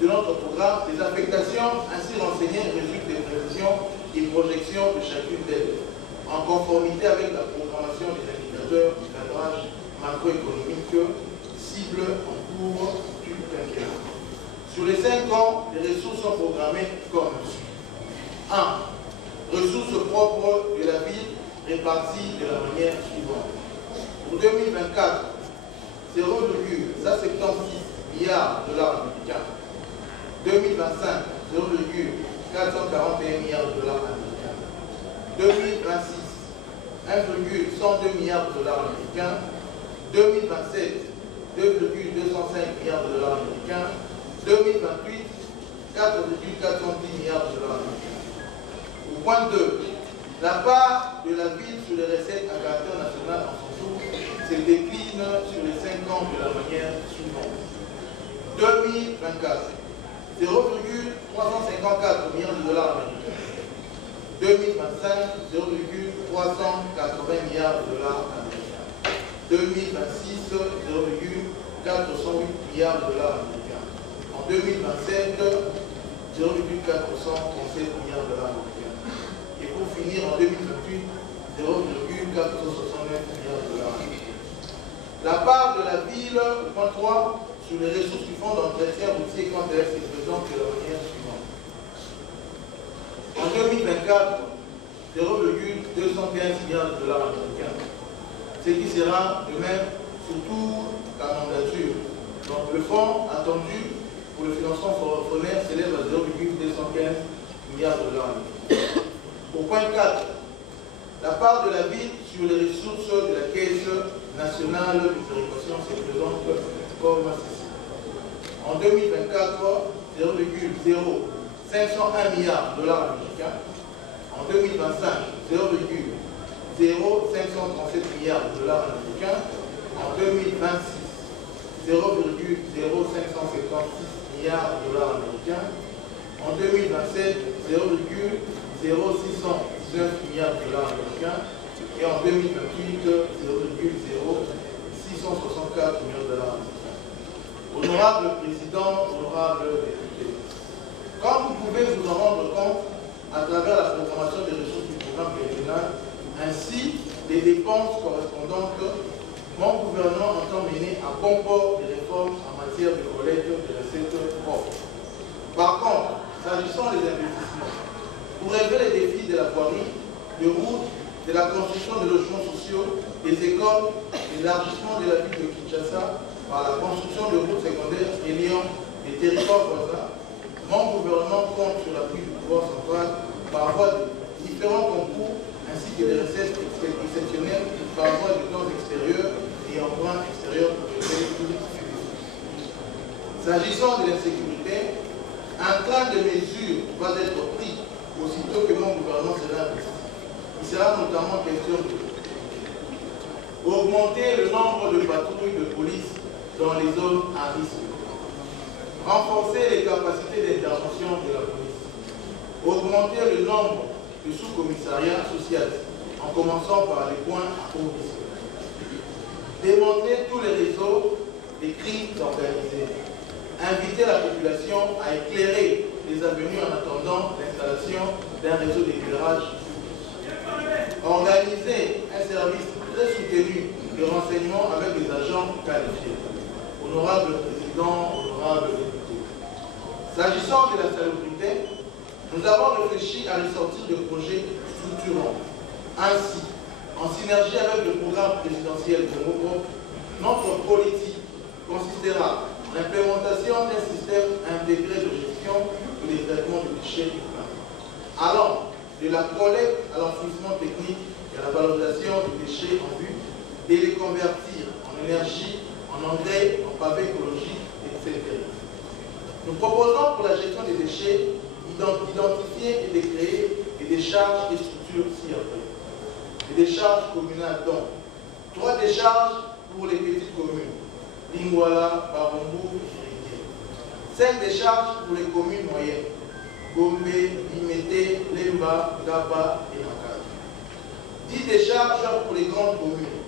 de notre programme, les affectations ainsi renseignées résultent des prévisions et projections de chacune d'elles, en conformité avec la programmation des indicateurs du cadrage macroéconomique cible en cours du quinquennat. Sur les 5 ans, les ressources sont programmées comme suit. 1. Ressources propres de la ville réparties de la manière suivante. Pour 2024, 0,176 milliards de dollars américains. 2025, 0,441 milliards de dollars américains. 2026, 1,102 milliards de dollars américains. 2027, 2,205 milliards de dollars américains. 2028, 4,410 milliards de dollars américains. Au point 2, la part de la ville sur les recettes à caractère national en son tour se décline sur les 5 ans de la manière suivante. 2024, 0,354 milliards de dollars américains. 2025, 0,380 milliards de dollars américains. 2026, 0,408 milliards de dollars américains. En 2027, 0,437 milliards de dollars américains. Et pour finir, en 2028, 0,469 milliards de dollars américains. La part de la ville, point 3, sur les ressources du fonds d'entretien routier quant à elle se présente de la manière suivante. En 2024, 0,215 milliards de dollars américains, ce qui sera de même sur toute la mandature. Donc le fonds attendu pour le financement fournaire s'élève à 0,215 milliards de dollars américains. Au point 4, la part de la ville sur les ressources de la Caisse nationale de péréquation se présente comme ceci. En 2024, 0,0501 milliards de dollars américains. En 2025, 0,0537 milliards de dollars américains. En 2026, 0,0556 milliards de dollars américains. En 2027, 0,0619 milliards de dollars américains. Et en 2028, 0,0664 milliards de dollars américains. Honorable Président, honorable député, comme vous pouvez vous en rendre compte à travers la programmation des ressources du programme quinquennal, ainsi les dépenses correspondantes, mon gouvernement entend mener à bon port des réformes en matière de collecte de recettes propres. Par contre, s'agissant des investissements, pour relever les défis de la voirie, de routes, de la construction de logements sociaux, des écoles, l'élargissement de la ville de Kinshasa, par la construction de routes secondaires reliant les territoires voisins, mon gouvernement compte sur l'appui du pouvoir central par voie de différents concours ainsi que des recettes exceptionnelles par voie de dons extérieurs et emprunts extérieurs pour les pays. S'agissant de l'insécurité, un train de mesures va être pris aussitôt que mon gouvernement sera investi. Il sera notamment question de augmenter le nombre de patrouilles de police dans les zones à risque, renforcer les capacités d'intervention de la police, augmenter le nombre de sous-commissariats sociaux, en commençant par les points à haut risque, démanteler tous les réseaux des crimes organisés, inviter la population à éclairer les avenues en attendant l'installation d'un réseau d'éclairage, organiser un service très soutenu de renseignement avec des agents qualifiés. Honorable Président, honorable député. S'agissant de la salubrité, nous avons réfléchi à ressortir de projets structurants. Ainsi, en synergie avec le programme présidentiel de Congo, notre politique consistera en l'implémentation d'un système intégré de gestion et de traitement de déchets urbains, allant de la collecte à l'enfouissement technique et à la valorisation des déchets en vue de les convertir en énergie, en engrais, en pavé écologique, etc. Nous proposons pour la gestion des déchets d'identifier et de créer des décharges et structures ci-après. Des décharges communales donc. 3 décharges pour les petites communes, Lingwala, Barombo et Rivière. 5 décharges pour les communes moyennes, Gombe, Limete, Lemba, Gaba et Nakara. 10 décharges pour les grandes communes,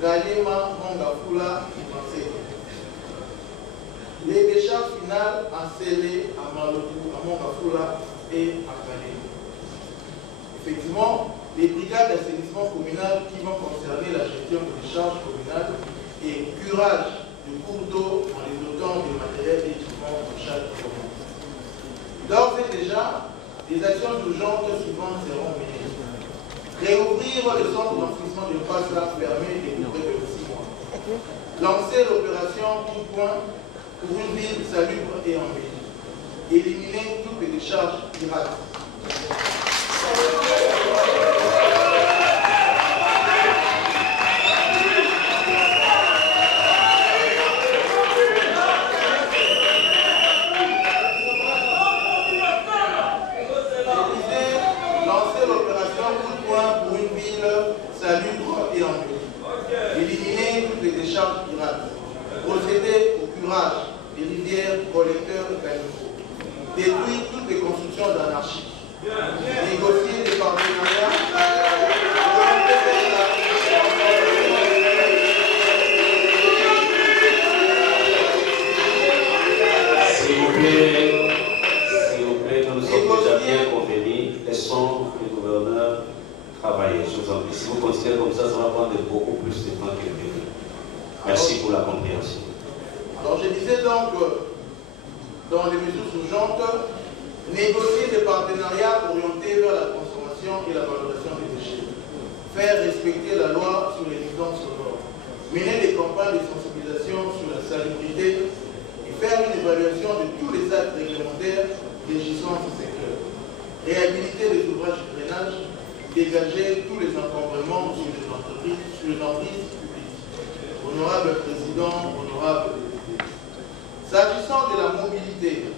Galema, Mangafula et Mansé. les décharges finales à Sélé, à Malobou, à Mongafula et à Calais. Effectivement, les brigades d'assainissement communal qui vont concerner la gestion des décharges communales et curage de cours d'eau en les dotant de matériel et équipements de chaque commune. D'ores et déjà, les actions urgentes suivantes seront menées. Réouvrir le centre d'enfouissement de Passa fermé et ouvert de 6 mois. Lancer l'opération Coup de poing pour une ville salubre et en ville. Éliminer toutes les décharges pirates. Lancer l'opération Coup de poing pour une ville salubre et en ville. Éliminer toutes les décharges pirates. Procéder au curage des rivières, collecteurs et caniveaux. Détruire toutes les constructions anarchiques. Négocier des partenariats. S'il vous plaît, nous nous sommes déjà bien convenus. Laissons le gouverneur travailler. Je vous en prie. Si vous continuez comme ça va prendre beaucoup plus de temps que le début. Merci pour la compréhension. Alors je disais donc, dans les mesures urgentes, négocier des partenariats orientés vers la consommation et la valorisation des déchets, faire respecter la loi sur les nuisances sonores, mener des campagnes de sensibilisation sur la salubrité et faire une évaluation de tous les actes réglementaires régissant ce secteur, réhabiliter les ouvrages de drainage, dégager tous les encombrements sur les entreprises publiques. Honorable Président, honorable député. S'agissant de la mobilité,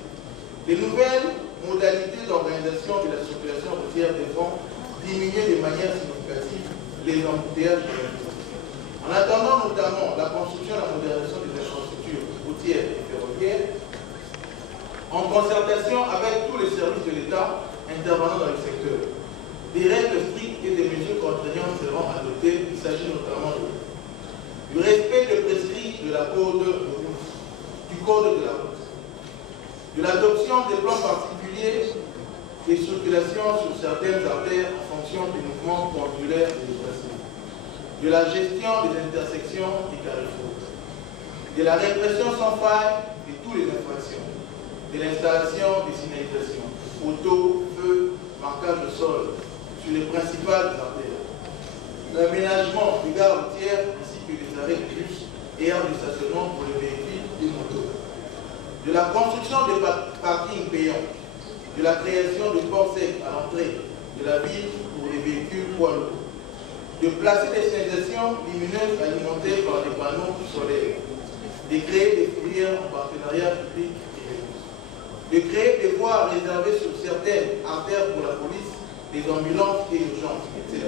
les nouvelles modalités d'organisation de la circulation routière devront diminuer de manière significative les embouteillages de la ville. En attendant notamment la construction et la modernisation des infrastructures routières et ferroviaires, en concertation avec tous les services de l'État intervenant dans le secteur, des règles strictes et des mesures contraignantes seront adoptées. Il s'agit notamment du respect de prescrits de la code de route, du code de la route, de l'adoption des plans particuliers de circulation sur certaines artères en fonction du mouvement pendulaire des déplacements, de la gestion des intersections et carrefours, de la répression sans faille de toutes les infractions, de l'installation des signalisations, poteaux, feux, marquage de sol sur les principales artères, l'aménagement des gares routières ainsi que les arrêts de bus et aires de stationnement pour les véhicules et motos, de la construction des parkings payants, de la création de ports secs à l'entrée de la ville pour les véhicules poids lourds, de placer des signalisations lumineuses alimentées par des panneaux solaires, de créer des filières en partenariat public et privé, de créer des voies réservées sur certaines artères pour la police, des ambulances et urgences, etc.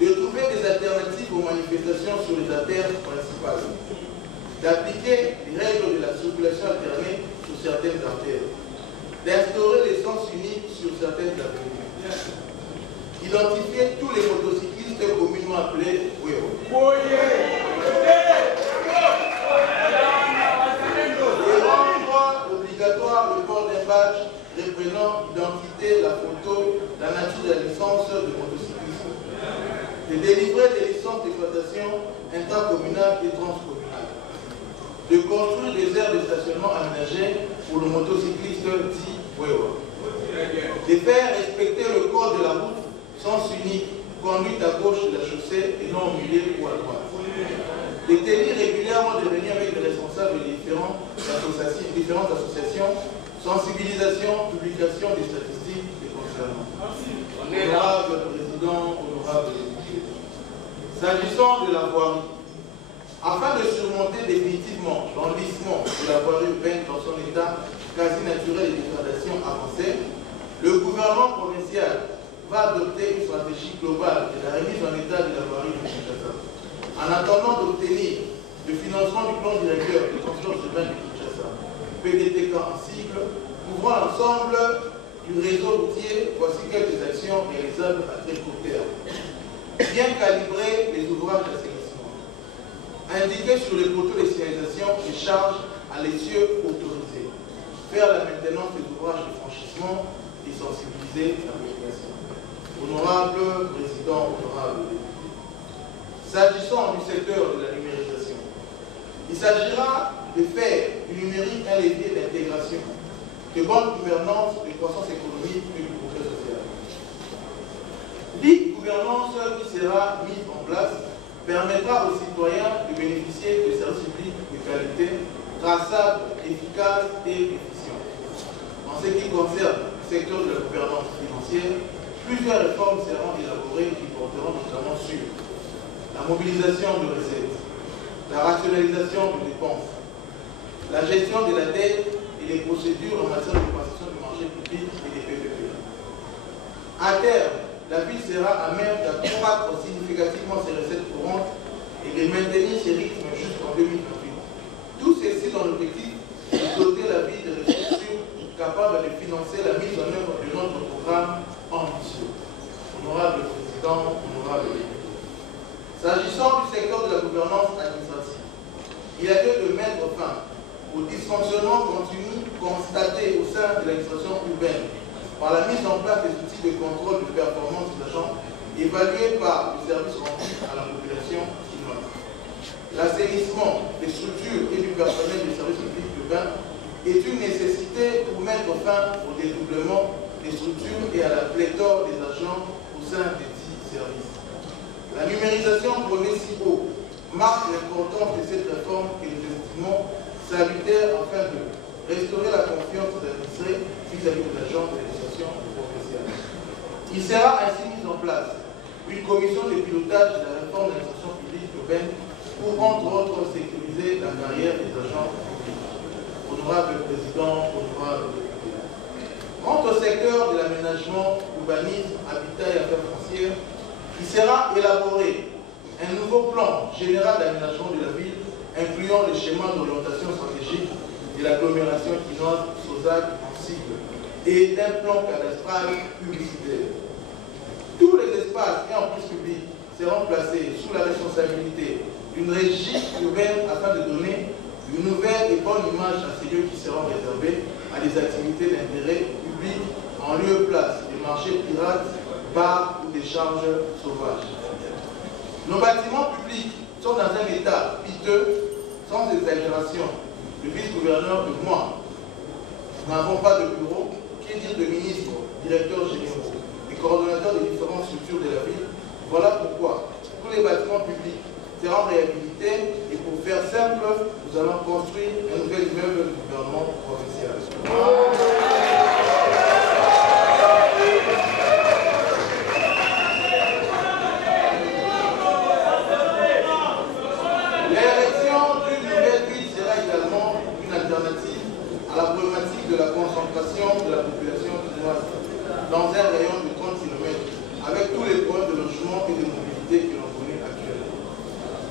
De trouver des alternatives aux manifestations sur les artères principales, d'appliquer les règles de la circulation alternée sur certaines artères, d'instaurer les sens uniques sur certaines avenues, identifier tous les motocyclistes communément appelés WEO, et rendre obligatoire le port d'un badge reprenant l'identité, la photo, la nature de la licence de motocyclisme, de délivrer des licences d'exploitation intracommunales et transcommunales, de construire des aires de stationnement aménagées pour le motocycliste dit WEO, de faire respecter le code de la route, sens unique, conduite à gauche de la chaussée et non au milieu ou à droite, de tenir régulièrement des réunions avec les responsables de différentes associations, sensibilisation, publication des statistiques des concernants. Honorable Président, honorable député. S'agissant de la voirie, afin de surmonter définitivement l'enlissement de la voirie urbaine dans son état quasi naturel et de dégradation avancée, le gouvernement provincial va adopter une stratégie globale de la remise en état de la voirie de Kinshasa. En attendant d'obtenir le financement du plan directeur des transports urbains de Kinshasa, PDTK en sigle, couvrant l'ensemble du réseau routier, voici quelques actions réalisables à très court terme. Bien calibrer les ouvrages d'assainissement. Indiquer sur les poteaux de signalisation les charges à à l'essieu autorisé, faire la maintenance des ouvrages de franchissement et sensibiliser la population. Honorable Président, honorable député, s'agissant du secteur de la numérisation, il s'agira de faire du numérique un levier d'intégration, de bonne gouvernance, de croissance économique et du progrès social. L'IC gouvernance qui sera mise en place permettra aux citoyens de bénéficier de services publics de qualité, traçables, efficaces et efficients. En ce qui concerne le secteur de la gouvernance financière, plusieurs réformes seront élaborées qui porteront notamment sur la mobilisation de recettes, la rationalisation des dépenses, la gestion de la dette et les procédures en matière de concession du marché public et des PPP. À terme, la ville sera à même d'accroître significativement ses recettes courantes et de maintenir ses rythmes jusqu'en 2028. Tout ceci dans l'objectif de doter la ville de ressources capables de financer la mise en œuvre de notre programme ambitieux. Honorable Président, honorable député. S'agissant du secteur de la gouvernance administrative, il y a lieu de mettre fin au dysfonctionnement continu constaté au sein de l'administration urbaine par la mise en place des outils de contrôle de performance des agents évalués par le service rendu à la population chinoise. L'assainissement des structures et du personnel des services publics urbains est une nécessité pour mettre fin au dédoublement des structures et à la pléthore des agents au sein des dix services. La numérisation pour les CIO marque l'importance de cette réforme que nous estimons salutaire afin de restaurer la confiance des administrés vis-à-vis des agents de l'administration provinciale. Il sera ainsi mis en place une commission de pilotage de la réforme de l'administration publique urbaine pour, entre autres, sécuriser la carrière des agents publics. Honorable Président, honorable député. Quant au secteur de l'aménagement, urbanisme, habitat et affaires foncières, il sera élaboré un nouveau plan général d'aménagement de la ville, incluant les schémas d'orientation stratégique de l'agglomération quinoise SOSAC en cible et d'un plan cadastral publicitaire. Tous les espaces et emprises publiques seront placés sous la responsabilité d'une régie urbaine afin de donner une nouvelle et bonne image à ces lieux qui seront réservés à des activités d'intérêt public en lieu et place des marchés pirates, bars ou des charges sauvages. Nos bâtiments publics sont dans un état piteux, sans exagération. Le vice-gouverneur et moi, nous n'avons pas de bureau, qui est dire de ministres, directeurs généraux, des coordonnateurs des différentes structures de la ville. Voilà pourquoi tous les bâtiments publics seront réhabilités et pour faire simple, nous allons construire un nouvel immeuble du gouvernement provincial. L'érection d'une nouvelle ville sera également une alternative à la problématique de la concentration de la population chinoise dans un rayon de 30 km, avec tous les problèmes de logement et de mobilité que l'on connaît actuellement.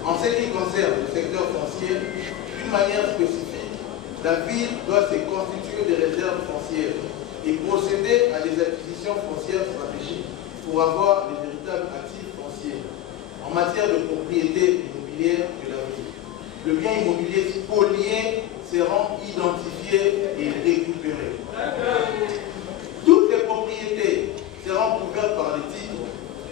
En ce qui concerne le secteur foncier, d'une manière spécifique, la ville doit se constituer des réserves foncières et procéder à des acquisitions foncières stratégiques pour avoir des véritables actifs fonciers en matière de propriété immobilière de la ville. Le bien immobilier spolié seront identifiés et récupérés. Toutes les propriétés seront couvertes par les titres.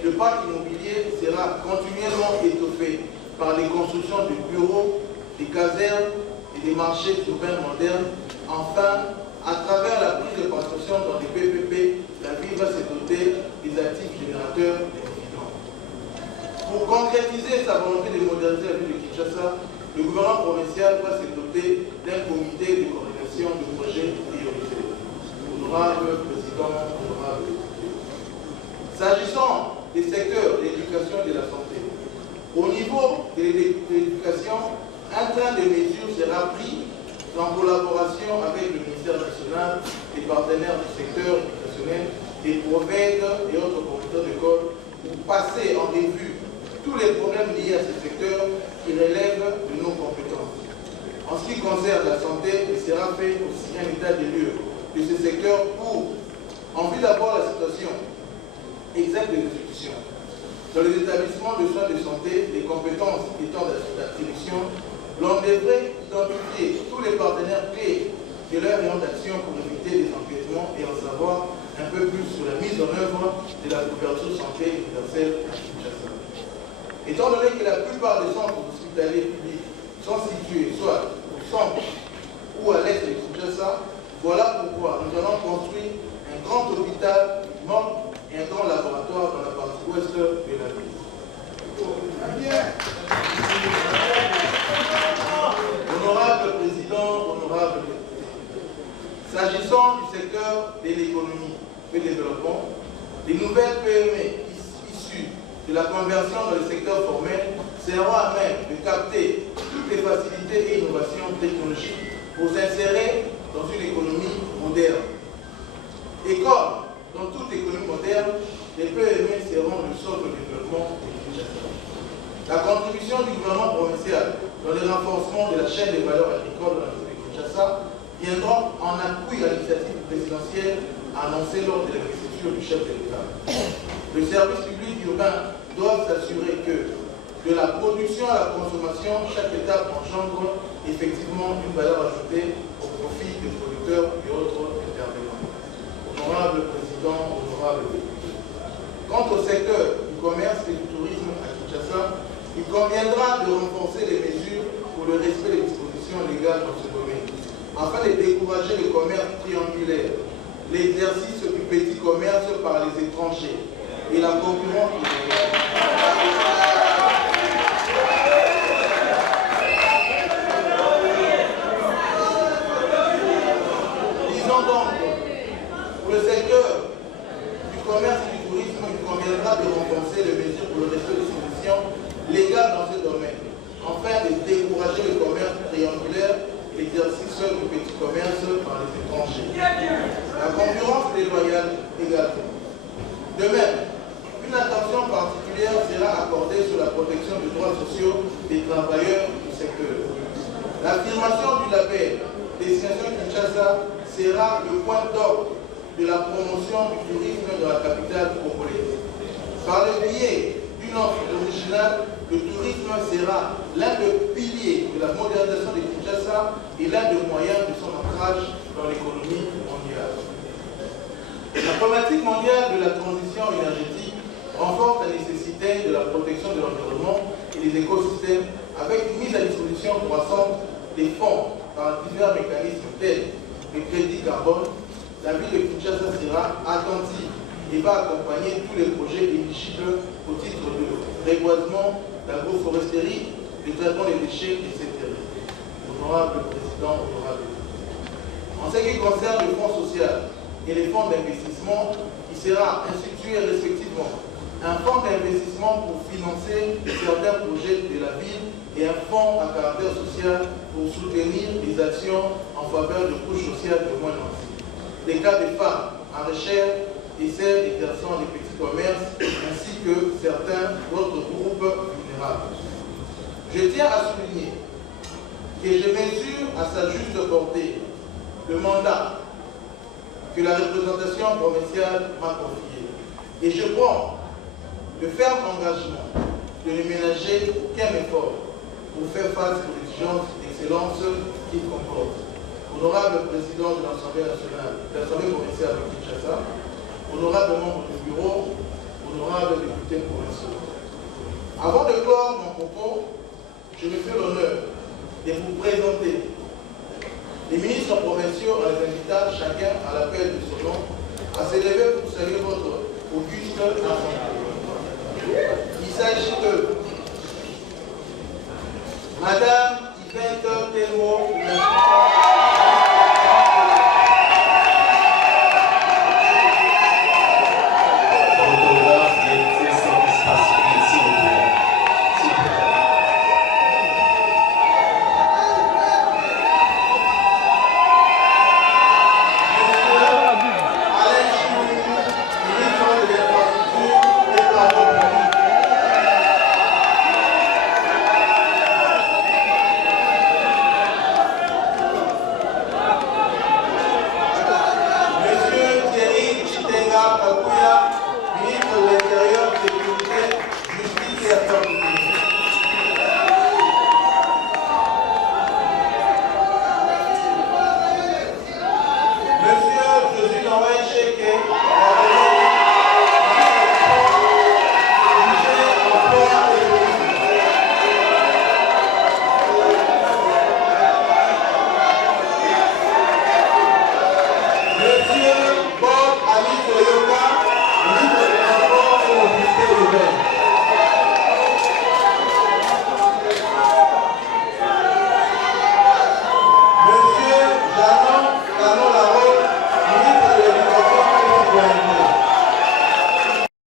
Le parc immobilier sera continuellement étoffé par les constructions de bureaux, des casernes et des marchés urbains modernes. Enfin, à travers la prise de construction dans des PPP, la ville va se doter des actifs générateurs de dividendes. Pour concrétiser sa volonté de moderniser la ville de Kinshasa, le gouvernement provincial va se doter d'un comité de coordination de projets prioritaires. Honorable Président, honorable député. S'agissant des secteurs de l'éducation et de la santé, au niveau de l'éducation, un train de mesures sera pris en collaboration avec le ministère national, les partenaires du secteur éducationnel, les prophètes et autres professeurs d'école pour passer en revue tous les problèmes liés à ce secteur qui relèvent de nos compétences. En ce qui concerne la santé, il sera fait aussi un état des lieux de ce secteur pour, en vue d'avoir la situation exacte des institutions. Dans les établissements de soins de santé, les compétences étant d'attribution, l'on devrait identifier tous les partenaires clés de leur rayon d'action pour éviter des empiètements et en savoir un peu plus sur la mise en œuvre de la couverture santé universelle à Kinshasa. Étant donné que la plupart des centres hospitaliers publics sont situés soit au centre ou à l'est de Kinshasa, voilà pourquoi nous allons construire un grand hôpital mort et un grand laboratoire dans la partie ouest de la ville. Honorable Président, honorable député, s'agissant du secteur de l'économie et du développement, les nouvelles PME issues de la conversion dans le secteur formel seront à même de capter toutes les facilités et innovations technologiques pour s'insérer dans une économie moderne. Et comme dans toute économie moderne, les PME seront le socle de développement de Kinshasa. La contribution du gouvernement provincial dans le renforcement de la chaîne des valeurs agricoles dans la ville de Kinshasa viendront en appui à l'initiative présidentielle annoncée lors de l'investiture du chef de l'État. Le service public urbain doit s'assurer que, de la production à la consommation, chaque étape engendre effectivement une valeur ajoutée au profit des producteurs et autres intervenants. Honorable Président, honorable député. Quant au secteur du commerce et du tourisme à Kinshasa, il conviendra de renforcer les mesures pour le respect des dispositions légales dans ce domaine, afin de décourager le commerce triangulaire, l'exercice du petit commerce par les étrangers et la concurrence Disons donc, pour le secteur du commerce et du tourisme, il conviendra de renforcer les mesures pour le respect des dispositions légales dans ce domaine, afin de décourager le commerce triangulaire et l'exercice du petit commerce par les étrangers. La concurrence déloyale également. De même, une attention particulière sera accordée sur la protection des droits sociaux des travailleurs du secteur. L'affirmation du label Destination Kinshasa sera le point d'ordre de la promotion du tourisme dans la capitale congolaise. Par le biais d'une offre originale, le tourisme sera l'un des piliers de la modernisation de Kinshasa et l'un des moyens de son ancrage dans l'économie mondiale. La problématique mondiale de la transition énergétique renforce la nécessité de la protection de l'environnement et des écosystèmes avec une mise à disposition croissante des fonds par divers mécanismes tels que le crédit carbone. La ville de Kinshasa sera attentive et va accompagner tous les projets éligibles au titre de reboisement, l'agroforesterie, le traitement des déchets, etc. Honorable Président, honorable député. En ce qui concerne le fonds social et les fonds d'investissement, qui sera institué respectivement un fonds d'investissement pour financer certains projets de la ville et un fonds à caractère social pour soutenir les actions en faveur de couches sociales de moins nantis. Les cas des femmes en recherche et celles des personnes des petits commerces, ainsi que certains autres groupes vulnérables. Je tiens à souligner que je mesure à sa juste portée le mandat que la représentation provinciale m'a confié. Et je prends le ferme engagement de ne ménager aucun effort pour faire face aux exigences d'excellence qu'il comporte. Honorable Président de l'Assemblée nationale, de l'Assemblée provinciale de Kinshasa, honorable membre du bureau, honorable député provinciaux. Avant de clore mon propos, je me fais l'honneur de vous présenter les ministres provinciaux en les invitant chacun à l'appel de son nom à s'élever pour saluer votre auguste assemblée. Il s'agit de Madame Yvette Telmo.